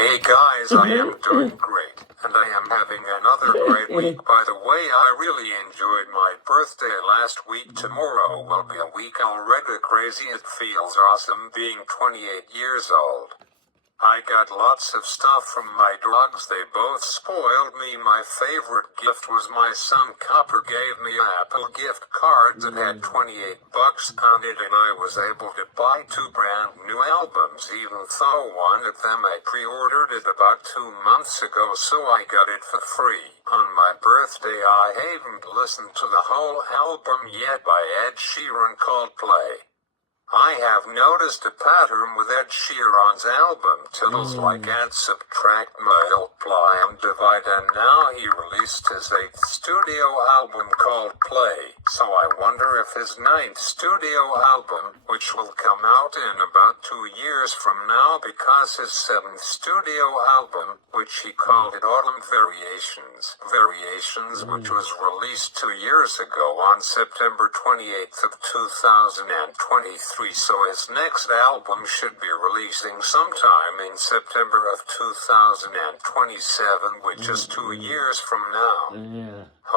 Hey guys, I am doing great, and I am having another great week. By the way, I really enjoyed my birthday last week. Tomorrow will be a week already crazy. It feels awesome being 28 years old. I got lots of stuff from my dogs. They both spoiled me. My favorite gift was my son Copper gave me an Apple gift card that had 28 bucks on it, and I was able to buy 2 brand new albums, even though one of them I pre-ordered it about 2 months ago, so I got it for free. On my birthday I haven't listened to the whole album yet by Ed Sheeran called Play. I have noticed a pattern with Ed Sheeran's album titles like Add, Subtract, Multiply and Divide, and now he released his 8th studio album called Play, so I wonder if his 9th studio album, which will come out in about 2 years from now, because his 7th studio album, which he called it Autumn Variations, which was released 2 years ago on September 28th of 2023. So his next album should be releasing sometime in September of 2027, which is 2 years from now.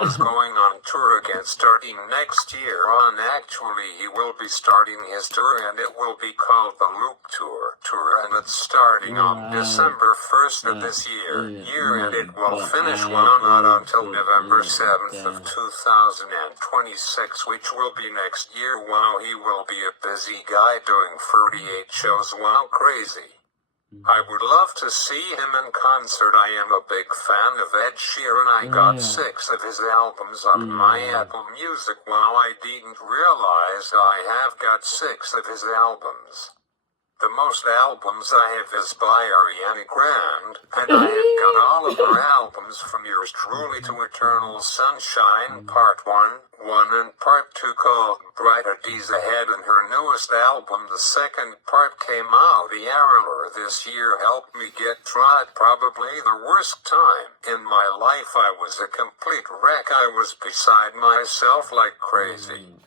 He's going on tour again starting next year actually he will be starting his tour, and it will be called the Loop Tour, and it's starting on December 1st of this year, and it will finish not until November 7th of 2026, which will be next year. Wow, he will be a busy guy doing 38 shows. Wow, crazy. I would love to see him in concert. I am a big fan of Ed Sheeran. I got 6 of his albums on my Apple Music. Wow, I didn't realize I have got 6 of his albums. The most albums I have is by Ariana Grande, and I have got all of her albums from yours truly to Eternal Sunshine, Part 1 and Part 2 called Brighter Days Ahead, and her newest album, the second part, came out earlier this year, helped me get through probably the worst time in my life. I was a complete wreck. I was beside myself like crazy.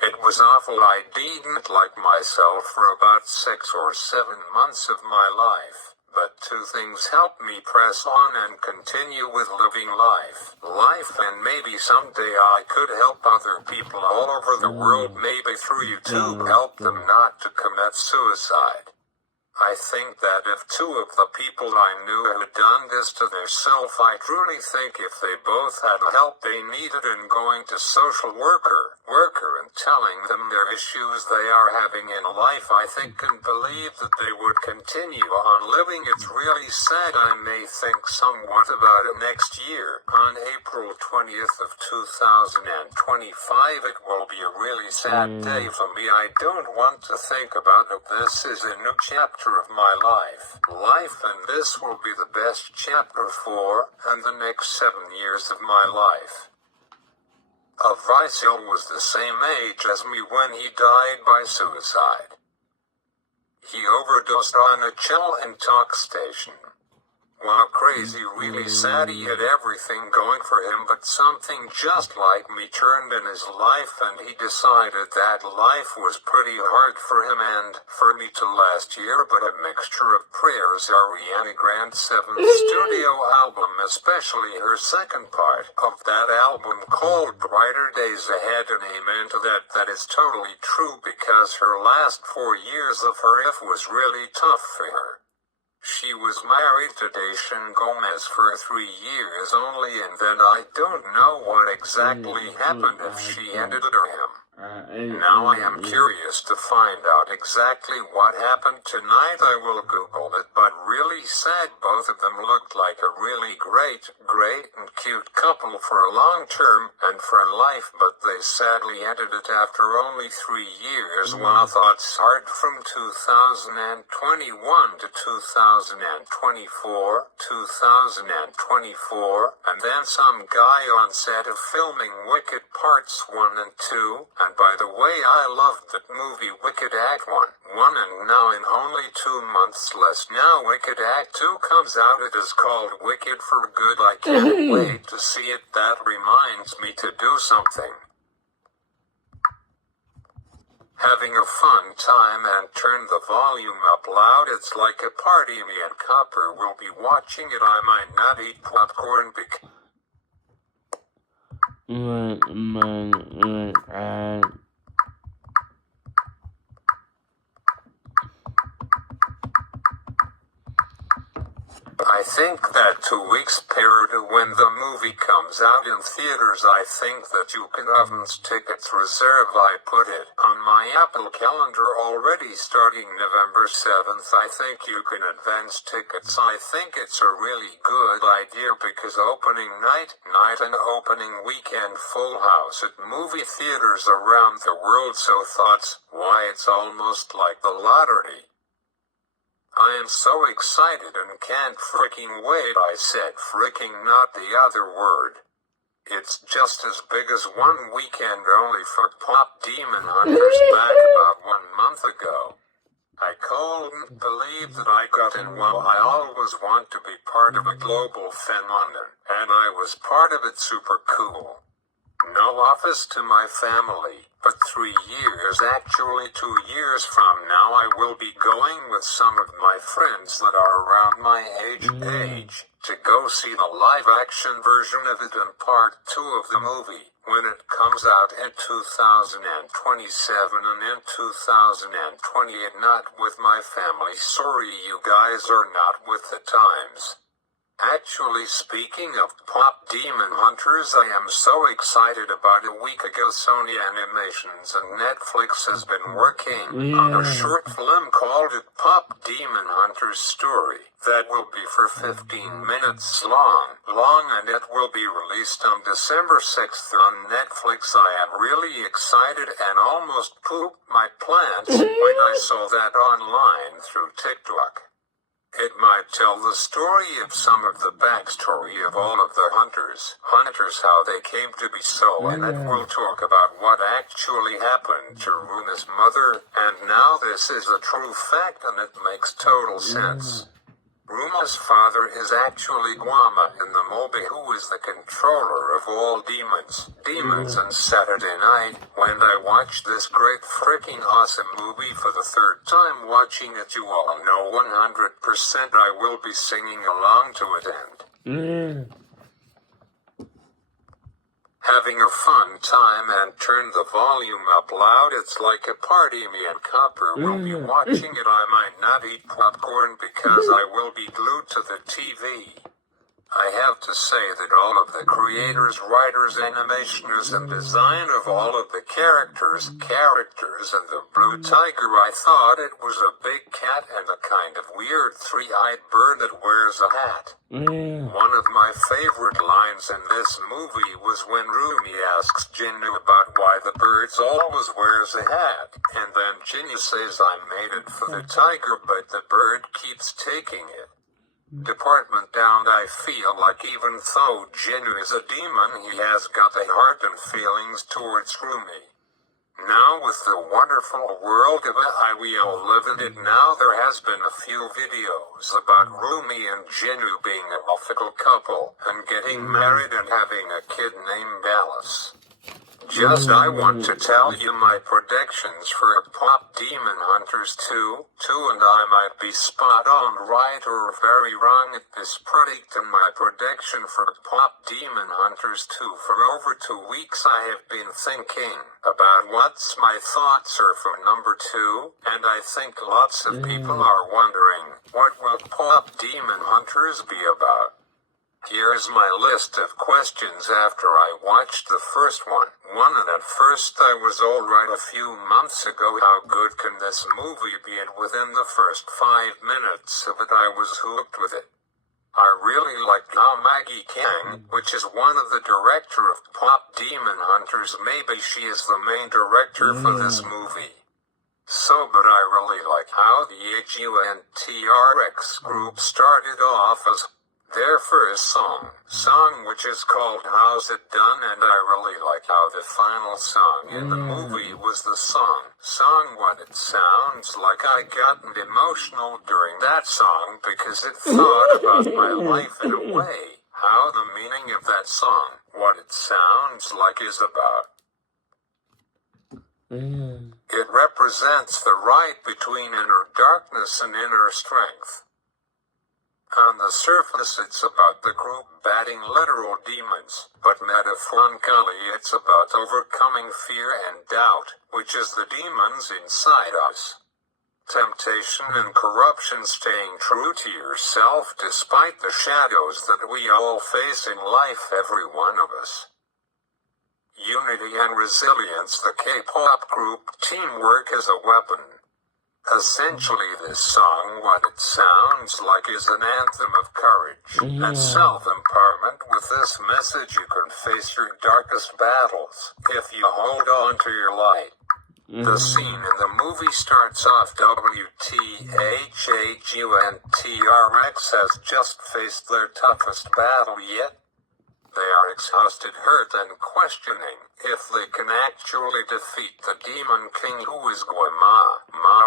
It was awful. I didn't like myself for about 6 or 7 months of my life. But 2 things helped me press on and continue with living life, and maybe someday I could help other people all over the world, maybe through YouTube, help them not to commit suicide. I think that if 2 of the people I knew had done this to themselves, I truly think if they both had help they needed in going to social worker and telling them their issues they are having in life, I think and believe that they would continue on living. It's really sad. I may think somewhat about it next year. On April 20th of 2025, it will be a really sad day for me. I don't want to think about it. This is a new chapter of my life, and this will be the best chapter for and the next 7 years of my life. Avisil was the same age as me when he died by suicide. He overdosed on a chill and talk station. Wow, crazy, really sad. He had everything going for him, but something just like me turned in his life, and he decided that life was pretty hard for him and for me to last year, but a mixture of prayers. Ariana Grande's 7th studio album, especially her second part of that album called Brighter Days Ahead, and amen to that. That is totally true, because her last 4 years of her life was really tough for her. She was married to Deshaun Gomez for 3 years only, and then I don't know what exactly happened, if she ended it or him. Now I am curious to find out exactly what happened tonight. I will Google it, but really sad. Both of them looked like a really great and cute couple for a long term and for life, but they sadly ended it after only 3 years. Wow, thoughts hard from 2021 to 2024, and then some guy on set of filming Wicked Parts 1 and 2, and by the way, I loved that movie Wicked Act 1, and now in only 2 months less now Wicked Act 2 comes out. It is called Wicked for Good. I can't wait to see it. That reminds me to do something. Having a fun time and turn the volume up loud. It's like a party. Me and Copper will be watching it. I might not eat popcorn because I think that 2 weeks prior to when the movie comes out in theaters, I think that you can advance tickets reserve. I put it on my Apple calendar already starting November 7th. I think you can advance tickets. I think it's a really good idea because opening night and opening weekend full house at movie theaters around the world. So thoughts, why it's almost like the lottery. I am so excited and can't freaking wait. I said freaking, not the other word. It's just as big as one weekend only for Pop Demon Hunters back about 1 month ago. I couldn't believe that I got in. Well, I always want to be part of a global phenomenon, and I was part of it. Super cool. No office to my family, but 3 years, actually 2 years from now, I will be going with some of my friends that are around my age to go see the live-action version of it in part 2 of the movie, when it comes out in 2027 and in 2028. Not with my family. Sorry, you guys are not with the times. Actually, speaking of Pop Demon Hunters, I am so excited. About a week ago, Sony Animations and Netflix has been working on a short film called Pop Demon Hunters Story that will be for 15 minutes long, and it will be released on December 6th on Netflix. I am really excited and almost pooped my pants when I saw that online through TikTok. It might tell the story of some of the backstory of all of the hunters, how they came to be so, and it will talk about what actually happened to Runa's mother, and now this is a true fact and it makes total sense. Ruma's father is actually Guama in the movie, who is the controller of all demons. And Saturday night, when I watched this great freaking awesome movie for the 3rd time watching it, you all know 100% I will be singing along to it and having a fun time and turn the volume up loud. It's like a party. Me and Copper will be watching it. I might not eat popcorn because I will be glued to the TV. I have to say that all of the creators, writers, animationers, and design of all of the characters and the blue tiger, I thought it was a big cat and a kind of weird 3-eyed bird that wears a hat. One of my favorite lines in this movie was when Rumi asks Jinnu about why the bird always wears a hat, and then Jinnu says, I made it for the tiger, but the bird keeps taking it. Department down. I feel like even though Jinnu is a demon, he has got a heart and feelings towards Rumi. Now with the wonderful world of AI we all live in it now, there has been a few videos about Rumi and Jinnu being a mythical couple, and getting married and having a kid named Alice. I want to tell you my predictions for Pop Demon Hunters 2, and I might be spot on right or very wrong at this prediction. My prediction for Pop Demon Hunters 2 for over 2 weeks I have been thinking about what's my thoughts are for number 2, and I think lots of people are wondering, what will Pop Demon Hunters be about? Here's my list of questions after I watched the first one. And at first I was alright a few months ago. How good can this movie be? And within the first 5 minutes of it I was hooked with it. I really liked how Maggie Kang, which is one of the director of Pop Demon Hunters, maybe she is the main director for this movie. But I really like how the HUNTRX group started off as their first song which is called How's It Done, and I really like how the final song in the movie was the song what it sounds like. I got emotional during that song because it thought about my life in a way, how the meaning of that song, what it sounds like, is about. It represents the right between inner darkness and inner strength. On the surface it's about the group batting literal demons, but metaphorically it's about overcoming fear and doubt, which is the demons inside us. Temptation and corruption, staying true to yourself despite the shadows that we all face in life, every one of us. Unity and resilience, the K-pop group Teamwork as a Weapon. Essentially this song, what it sounds like, is an anthem of courage and self-empowerment. With this message you can face your darkest battles if you hold on to your light. The scene in the movie starts off WTHHUNTRX has just faced their toughest battle yet. They are exhausted, hurt, and questioning if they can actually defeat the Demon King, who is Guima,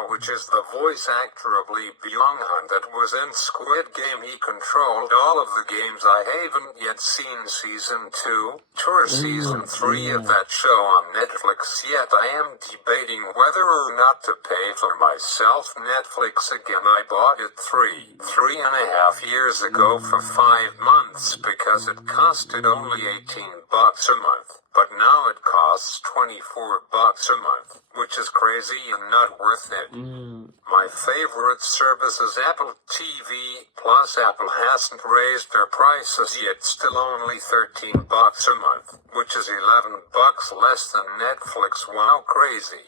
which is the voice actor of Lee Byung-hun that was in Squid Game. He controlled all of the games. I haven't yet seen Season 2 or Season 3 of that show on Netflix yet. I am debating whether or not to pay for myself Netflix again. I bought it 3.5 years ago for 5 months because it costed only $18 a month. But now it costs $24 a month, which is crazy and not worth it. My favorite service is Apple TV Plus. Apple hasn't raised their prices yet, still only $13 a month, which is $11 less than Netflix. Wow, crazy.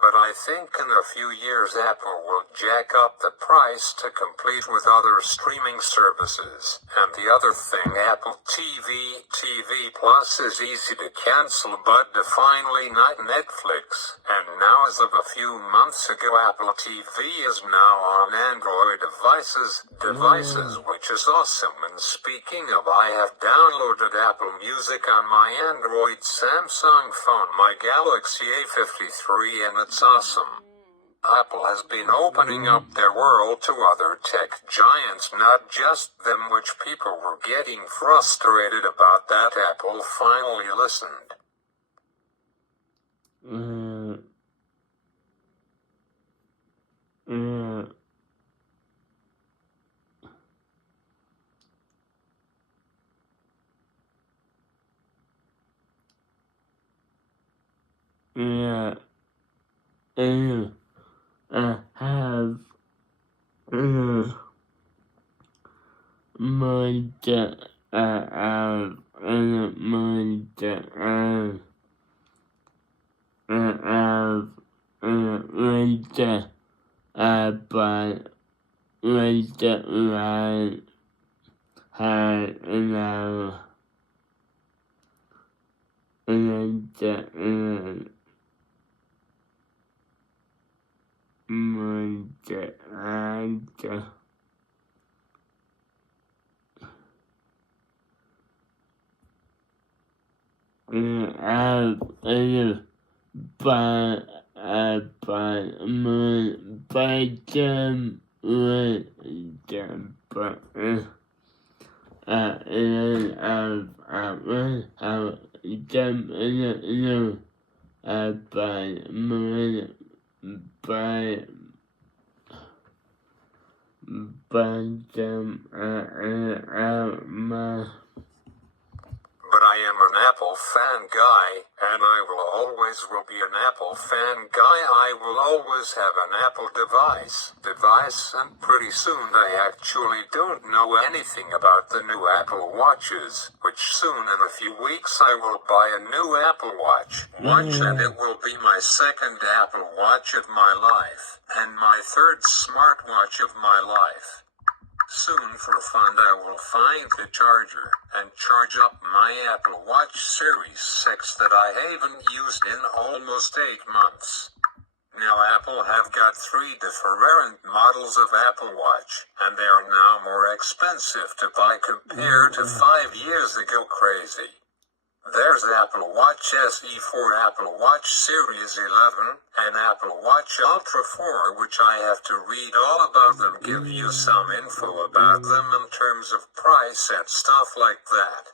But I think in a few years Apple will jack up the price to compete with other streaming services. And the other thing, Apple TV Plus is easy to cancel but definitely not Netflix. And now, as of a few months ago, Apple TV is now on Android devices, which is awesome. And speaking of, I have downloaded Apple Music on my Android Samsung phone, my Galaxy A53, and it's awesome. Apple has been opening up their world to other tech giants, not just them, which people were getting frustrated about. That Apple finally listened. I have my But I am an Apple fan guy, and I will be an Apple fan guy. I will always have an Apple device, and pretty soon I actually don't know anything about the new Apple Watches, which soon in a few weeks I will buy a new Apple Watch, and it will be my second Apple Watch of my life, and my third smartwatch of my life. Soon for fun I will find the charger and charge up my Apple Watch Series 6 that I haven't used in almost 8 months. Now Apple have got 3 different models of Apple Watch, and they are now more expensive to buy compared to 5 years ago. Crazy. There's Apple Watch SE 4, Apple Watch Series 11, and Apple Watch Ultra 4, which I have to read all about them, give you some info about them in terms of price and stuff like that.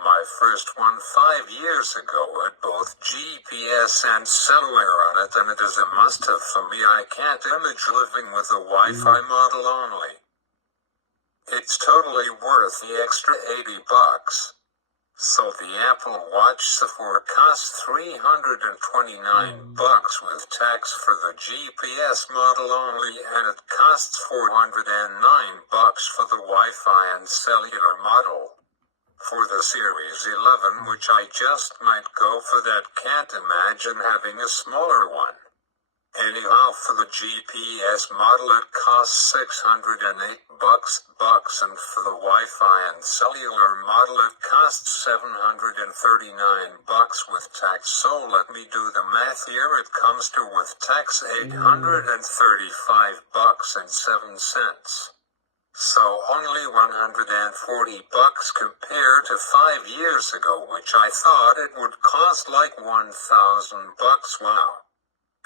My first one 5 years ago had both GPS and cellular on it, and it is a must-have for me. I can't image living with a Wi-Fi model only. It's totally worth the extra $80. So the Apple Watch 4 costs $329 with tax for the GPS model only, and it costs $409 for the Wi-Fi and cellular model. For the Series 11, which I just might go for that, can't imagine having a smaller one. Anyhow, for the GPS model it costs $608, and for the Wi-Fi and cellular model it costs $739 with tax. So let me do the math here. It comes to, with tax, $835.07. So only $140 compared to 5 years ago, which I thought it would cost like $1,000. Wow.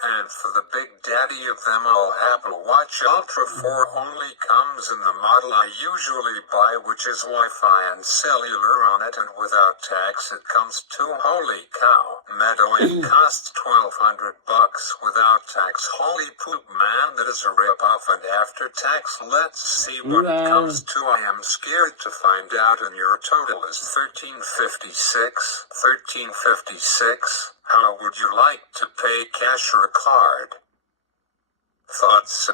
And for the big daddy of them all, Apple Watch Ultra 4 only comes in the model I usually buy, which is Wi-Fi and cellular on it, and without tax it comes to, holy cow, metal. It costs $1,200 without tax. Holy poop, man, that is a rip-off. And after tax, let's see what it comes to. I am scared to find out, and your total is $1,356. How would you like to pay, cash or card? Thoughts?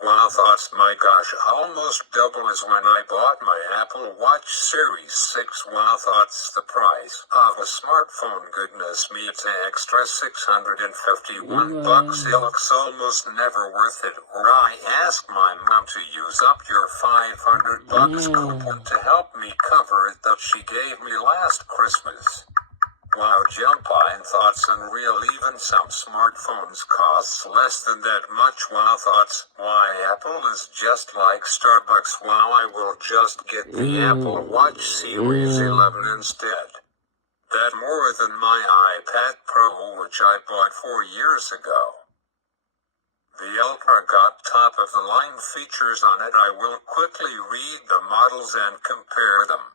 Wow, thoughts, my gosh, almost double as when I bought my Apple Watch Series 6. Wow, thoughts, the price of a smartphone, goodness me, it's an extra $651. It looks almost never worth it. Or I asked my mom to use up your $500 coupon to help me cover it that she gave me last Christmas. Wow, jump on, thoughts, unreal. Even some smartphones costs less than that much. Wow, thoughts, why, Apple is just like Starbucks. Wow, I will just get the Apple Watch Series 11 instead. That more than my iPad Pro, which I bought 4 years ago. The Ultra got top of the line features on it. I will quickly read the models and compare them.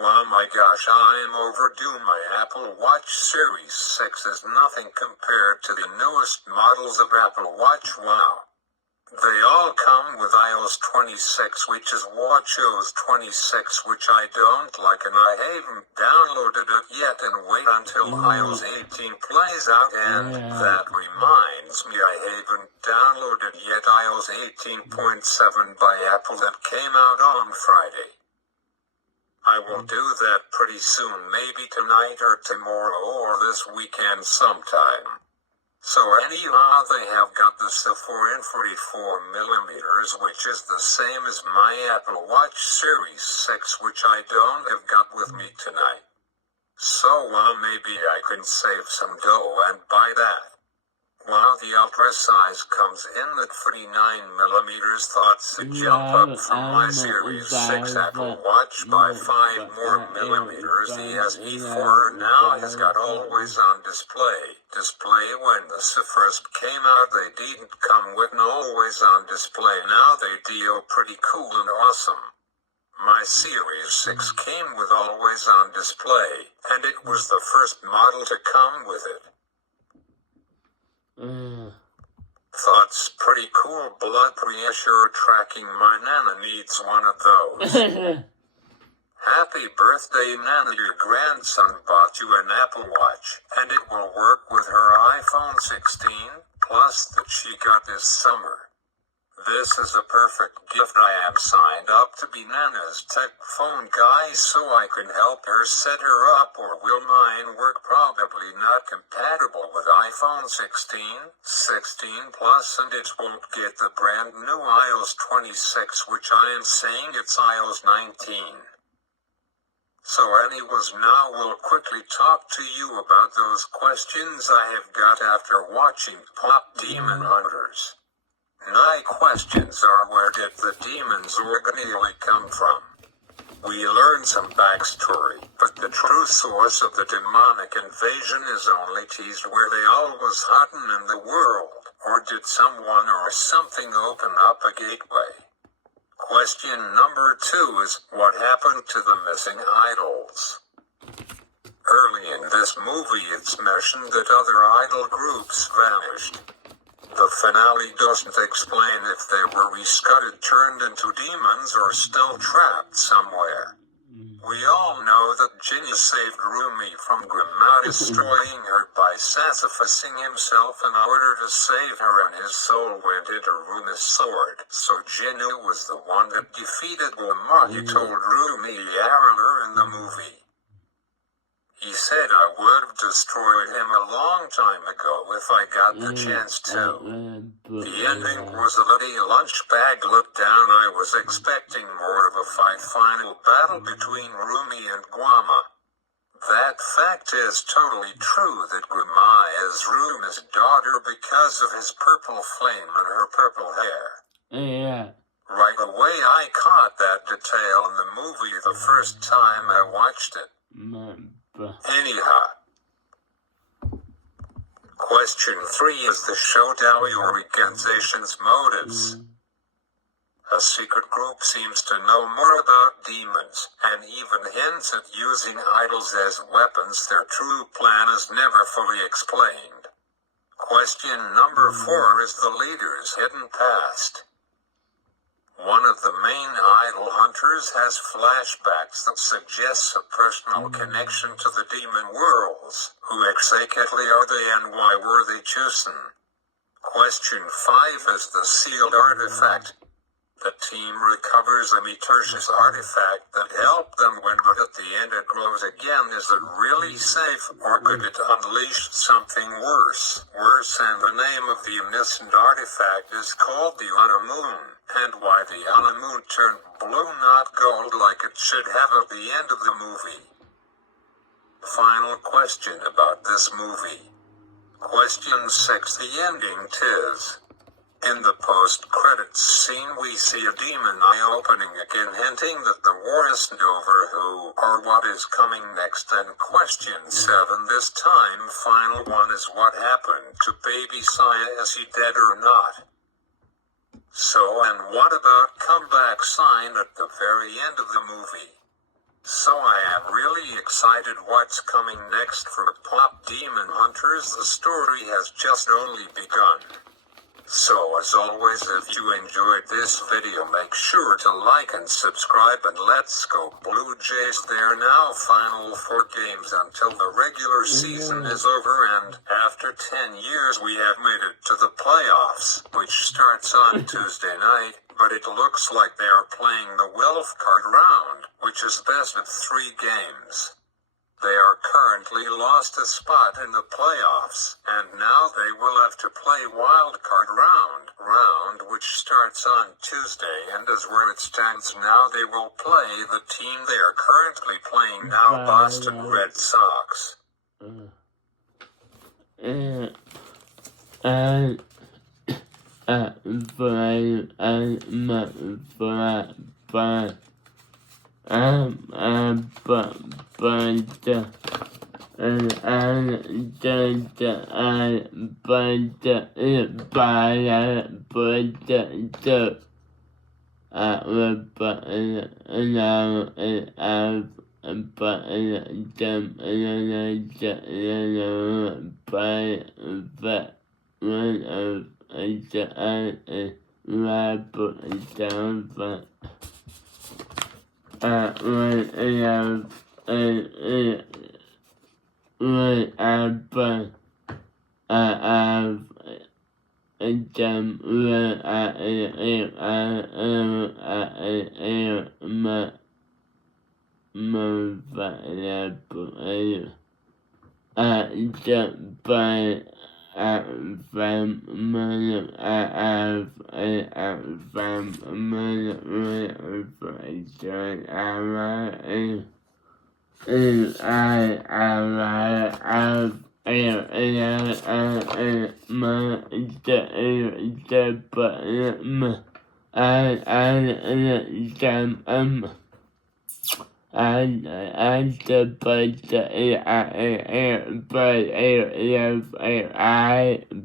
Wow, my gosh, I am overdue. My Apple Watch Series 6 is nothing compared to the newest models of Apple Watch. Wow. They all come with iOS 26, which is WatchOS 26, which I don't like, and I haven't downloaded it yet, and wait until iOS 18 plays out. And that reminds me, I haven't downloaded yet iOS 18.7 by Apple that came out on Friday. I will do that pretty soon, maybe tonight or tomorrow or this weekend sometime. So anyhow, they have got the 4 in 44mm, which is the same as my Apple Watch Series 6, which I don't have got with me tonight. So maybe I can save some dough and buy that. Wow, the Ultra size comes in at 49mm. Thoughts, a jump up from my Series 6 Apple Watch by 5 more millimeters. The SE4 now has got always on display. When the first came out, they didn't come with an always on display. Now they do pretty cool and awesome. My Series 6 came with always on display, and it was the first model to come with it. Thoughts, pretty cool. Blood pressure tracking. My Nana needs one of those. Happy birthday, Nana. Your grandson bought you an Apple Watch, and it will work with her iPhone 16 Plus that she got this summer. This is a perfect gift. I am signed up to be Nana's tech phone guy so I can help her set her up, or will mine work probably not compatible with iPhone 16, 16 Plus, and it won't get the brand new iOS 26, which I am saying it's iOS 19. So anyways, now we'll quickly talk to you about those questions I have got after watching Pop Demon Hunters. My questions are, where did the demons originally come from? We learned some backstory, but the true source of the demonic invasion is only teased. Were they always hidden in the world, or did someone or something open up a gateway? Question number 2 is, what happened to the missing idols? Early in this movie it's mentioned that other idol groups vanished. The finale doesn't explain if they were rescutted, turned into demons, or still trapped somewhere. We all know that Ginny saved Rumi from Grima destroying her by sacrificing himself in order to save her, and his soul went into Rumi's sword. So Ginny was the one that defeated Grima. He told Rumi earlier in the movie. He said, I would have destroyed him a long time ago if I got the chance to. The ending was a little lunch bag look down. I was expecting more of a final battle between Rumi and Guama. That fact is totally true that Guama is Rumi's daughter because of his purple flame and her purple hair. Yeah. Right away I caught that detail in the movie the first time I watched it. Anyhow. Question 3 is the showdown organization's motives. A secret group seems to know more about demons, and even hints at using idols as weapons. Their true plan is never fully explained. Question number 4 is the leader's hidden past. One of the main idol hunters has flashbacks that suggests a personal connection to the demon worlds. Who exactly are they and why were they chosen? Question 5 is the sealed artifact. The team recovers a Metertius artifact that helped them win, but at the end it glows again. Is it really safe, or could it unleash something worse? And the name of the omniscient artifact is called the Unamoon, and why the Unamoon turned blue, not gold, like it should have at the end of the movie. Final question about this movie. Question 6, the ending 'tis. In the post-credits scene we see a demon eye opening again, hinting that the war isn't over. Who or what is coming next? And question 7, this time final one, is what happened to baby Saya? Is he dead or not? So, and what about comeback sign at the very end of the movie? So I am really excited what's coming next for Pop Demon Hunters. The story has just only begun. So as always, if you enjoyed this video, make sure to like and subscribe, and let's go Blue Jays. There now final 4 games until the regular season is over, and after 10 years we have made it to the playoffs, which starts on Tuesday night, but it looks like they are playing the wild card round, which is best of 3 games. They are currently lost a spot in the playoffs, and now they will have to play wild card round, which starts on Tuesday, and as where it stands now, they will play the team they are currently playing now, Boston Red Sox.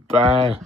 Bye.